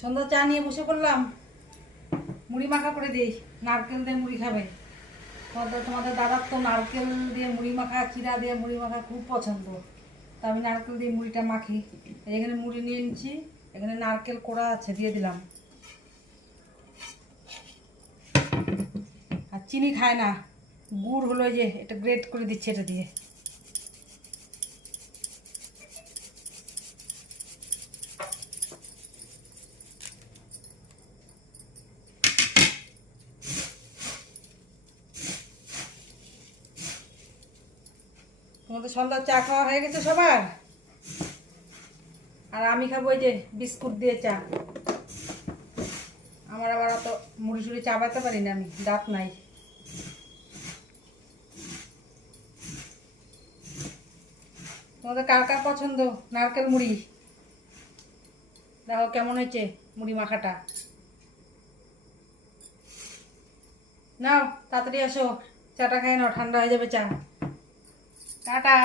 সন্ধ্যা চা নিয়ে বসে পড়লাম। মুড়ি মাখা করে দিই, নারকেল দিয়ে মুড়ি খাবে। তোমাদের দাদার তো নারকেল দিয়ে মুড়ি মাখা, চিরা দিয়ে মুড়ি মাখা খুব পছন্দ। তা আমি নারকেল দিয়ে মুড়িটা মাখি। এখানে মুড়ি নিয়ে নিচ্ছি, এখানে নারকেল কোড়া আছে, দিয়ে দিলাম। আর চিনি খায় না, গুড় হলো যে এটা গ্রেট করে দিচ্ছি এটা দিয়ে। তোমাদের সন্ধ্যার চা খাওয়া হয়ে গেছে সবার? আর আমি খাবো ওই যে বিস্কুট দিয়ে চা। আমার আবার অত মুড়ি সুড়ি চাবাতে পারি না, আমি দাঁত নাই। তোমাদের কার কার পছন্দ নারকেল মুড়ি? দেখো কেমন হয়েছে মুড়ি মাখাটা। নাও তাড়াতাড়ি আসো, চাটা খাই নাও, ঠান্ডা হয়ে যাবে চা। টাটা।